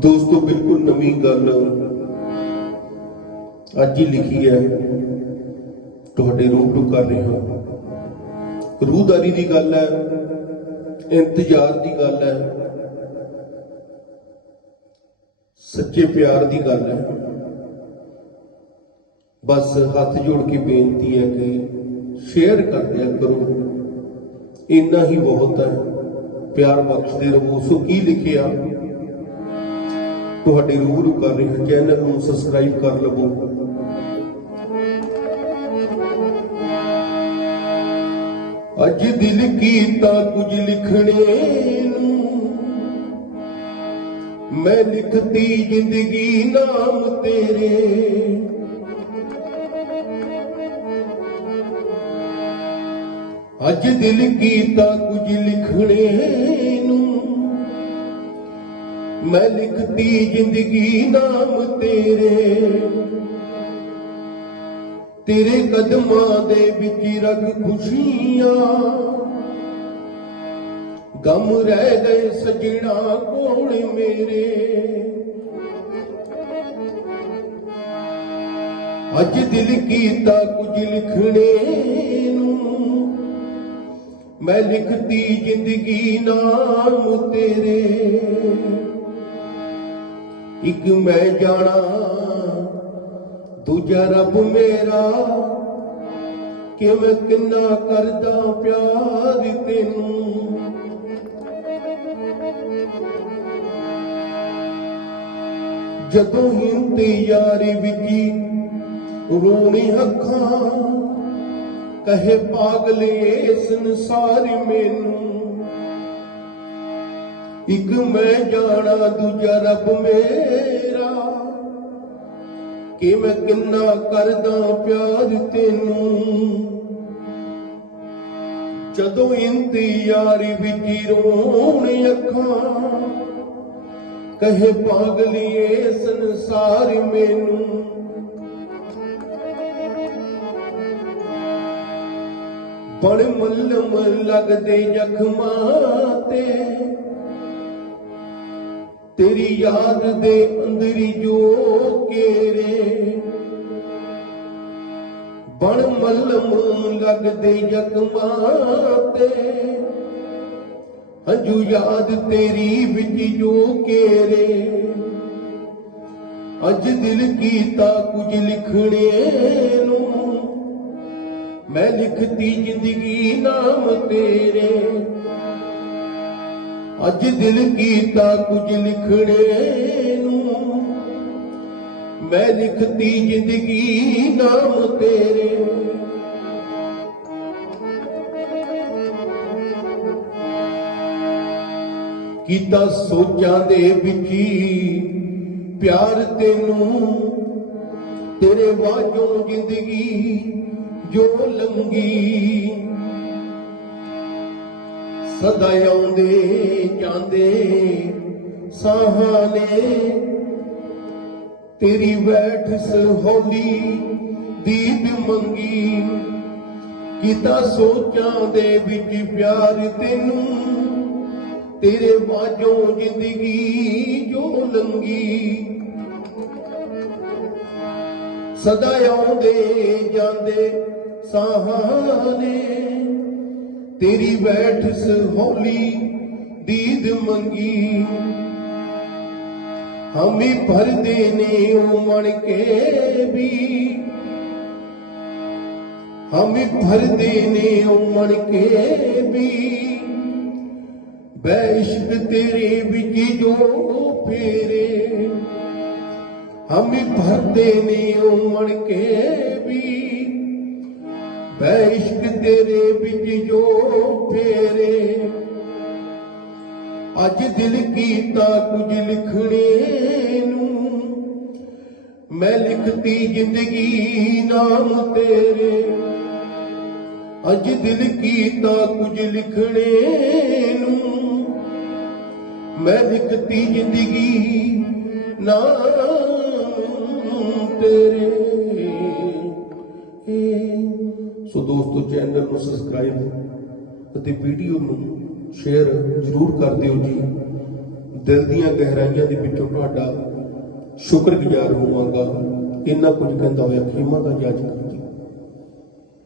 ਦੋਸਤੋ, ਬਿਲਕੁਲ ਨਵੀਂ ਗੱਲ ਅੱਜ ਹੀ ਲਿਖੀ ਹੈ। ਤੁਹਾਡੇ ਰੂਬਰੂ ਕਰ ਰਹੇ ਹਾਂ। ਰੂਹਦਾਰੀ ਦੀ ਗੱਲ ਹੈ, ਇੰਤਜ਼ਾਰ ਦੀ ਗੱਲ ਹੈ, ਸੱਚੇ ਪਿਆਰ ਦੀ ਗੱਲ ਹੈ। ਬਸ ਹੱਥ ਜੋੜ ਕੇ ਬੇਨਤੀ ਹੈ ਕਿ ਸ਼ੇਅਰ ਕਰ ਦਿਆ ਕਰੋ। ਇੰਨਾ ਹੀ ਬਹੁਤ ਹੈ। ਪਿਆਰ ਬਖਸ਼ਦੇ ਰਹੋ ਸੋ ਕੀ ਲਿਖਿਆ ਤੁਹਾਡੇ ਰੂਬਰੂ ਕਰ ਰਿਹਾ ਚੈਨਲ ਨੂੰ ਸਬਸਕ੍ਰਾਈਬ ਕਰ ਲਵੋ। ਅੱਜ ਦਿਲ ਕੀਤਾ ਕੁਝ ਲਿਖਣੇ ਨੂੰ ਮੈਂ ਲਿਖਤੀ ਜ਼ਿੰਦਗੀ ਨਾਮ ਤੇਰੇ। ਅੱਜ ਦਿਲ ਕੀਤਾ ਕੁਝ ਲਿਖਣੇ ਨੂੰ। ਮੈਂ ਲਿਖਤੀ ਜ਼ਿੰਦਗੀ ਨਾਮ ਤੇਰੇ। ਤੇਰੇ ਕਦਮਾਂ ਦੇ ਵਿੱਚ ਰੱਖ ਖੁਸ਼ੀਆਂ। ਗਮ ਰਹਿ ਗਏ ਸਜਣਾ ਕੋਲ ਮੇਰੇ। ਅੱਜ ਦਿਲ ਕੀਤਾ ਕੁਝ ਲਿਖਣੇ ਨੂੰ। ਮੈਂ ਲਿਖਤੀ ਜ਼ਿੰਦਗੀ ਨਾਮ ਤੇਰੇ ਇੱਕ ਮੈਂ ਜਾਣਾ, ਦੂਜਾ ਰੱਬ ਮੇਰਾ। ਕਿਵੇਂ ਕਿੰਨਾ ਕਰਦਾ ਪਿਆਰ ਤੈਨੂੰ। ਜਦੋਂ ਹਿੰਦ ਯਾਰੀ ਵਿੱਚ ਰੋਣੀ ਅੱਖਾਂ ਕਹੇ ਪਾਗਲੇ ਸੰਸਾਰ ਮੈਨੂੰ। ਇੱਕ ਮੈਂ ਜਾਣਾ, ਦੂਜਾ ਰੱਬ ਮੇਰਾ। ਕਿ ਮੈਂ ਕਿੰਨਾ ਕਰਦਾ ਪਿਆਰ ਤੈਨੂੰ। ਜਦੋਂ ਇੰਤਜ਼ਾਰ ਵਿੱਚ ਰੋਣ ਅੱਖਾਂ, ਕਹੇ ਪਾਗਲੀਏ ਸੰਸਾਰ ਮੈਨੂੰ। ਬੜ ਮੱਲਮ ਲੱਗਦੇ ਜ਼ਖਮਾਂ ਤੇ। ਤੇਰੀ ਯਾਦ ਦੇ ਅੰਦਰੀ ਜੋ ਕੇਰੇ। ਬਣ ਮੱਲਮ ਲੱਗਦੇ ਜ਼ਖਮਾਂ ਤੇ। ਹੰਝੂ ਯਾਦ ਤੇਰੀ ਵਿੱਚ ਜੋ ਕੇਰੇ। ਅੱਜ ਦਿਲ ਕੀਤਾ ਕੁਝ ਲਿਖਣੇ ਮੈਂ ਲਿਖਤੀ ਜ਼ਿੰਦਗੀ ਨਾਮ ਤੇਰੇ। ਅੱਜ ਦਿਲ ਕੀਤਾ ਕੁਝ ਲਿਖੜੇ ਨੂੰ। ਮੈਂ ਲਿਖਤੀ ਜ਼ਿੰਦਗੀ ਨਾਮ ਤੇਰੇ। ਕੀਤਾ ਸੋਚਾਂ ਦੇ ਵਿੱਚ ਪਿਆਰ ਤੈਨੂੰ। ਤੇਰੇ ਵਾਜੋਂ ਜ਼ਿੰਦਗੀ ਜੋ ਲੰਗੀ। ਸਦਾ ਆਉਂਦੇ ਜਾਂਦੇ ਸਾਹਾਂ ਨੇ। ਤੇਰੀ ਬੈਠ ਸਹੌਲੀ ਦੀਦ ਮੰਗੀ। ਕੀਤਾ ਸੋਚਾਂ ਦੇ ਵਿੱਚ ਪਿਆਰ ਤੈਨੂੰ। ਤੇਰੇ ਬਾਝੋਂ ਜ਼ਿੰਦਗੀ ਜੋ ਲੰਗੀ। ਸਦਾ ਆਉਂਦੇ, ਜਾਂਦੇ ਸਾਹਾਂ ਤੇਰੀ ਬੈਠ ਸਹੌਲੀ ਦੀਦ ਮੰਗੀ। ਹਮੀ ਭਰਦੇ ਨੇ ਉਮਣ ਕੇ ਵੀ। ਹਮੀ ਭਰਦੇ ਨੇ ਉਮਣ ਕੇ ਵੀ। ਬੈਸ਼ਕ ਤੇਰੇ ਵਿੱਚ ਜੋ ਫੇਰੇ। ਹਮੀ ਭਰਦੇ ਨੇ ਉਮਣ ਕੇ ਵੀ। ਬੈਸ਼ਕ ਤੇਰੇ ਵਿੱਚ ਜੋ ਫੇਰੇ। ਅੱਜ ਦਿਲ ਕੀਤਾ ਕੁਝ ਲਿਖਣੇ ਨੂੰ। ਮੈਂ ਲਿਖਤੀ ਜ਼ਿੰਦਗੀ ਨਾਮ ਤੇਰੇ। ਅੱਜ ਦਿਲ ਕੀਤਾ ਕੁਝ ਲਿਖਣੇ ਨੂੰ। ਮੈਂ ਲਿਖਤੀ ਜ਼ਿੰਦਗੀ ਨਾਮ ਤੇਰੇ ਸੋ ਦੋਸਤੋ, ਚੈਨਲ ਨੂੰ ਸਬਸਕ੍ਰਾਈਬ ਅਤੇ ਵੀਡੀਓ ਨੂੰ ਸ਼ੇਅਰ ਜ਼ਰੂਰ ਕਰ ਦਿਓ ਜੀ। ਦਿਲ ਦੀਆਂ ਗਹਿਰਾਈਆਂ ਦੇ ਵਿੱਚੋਂ ਤੁਹਾਡਾ ਸ਼ੁਕਰਗੁਜ਼ਾਰ ਹੋਵਾਂਗਾ। ਇੰਨਾ ਕੁਝ ਕਹਿੰਦਾ ਹੋਇਆ ਖੀਮਾ ਦਾ ਜਾਜਕ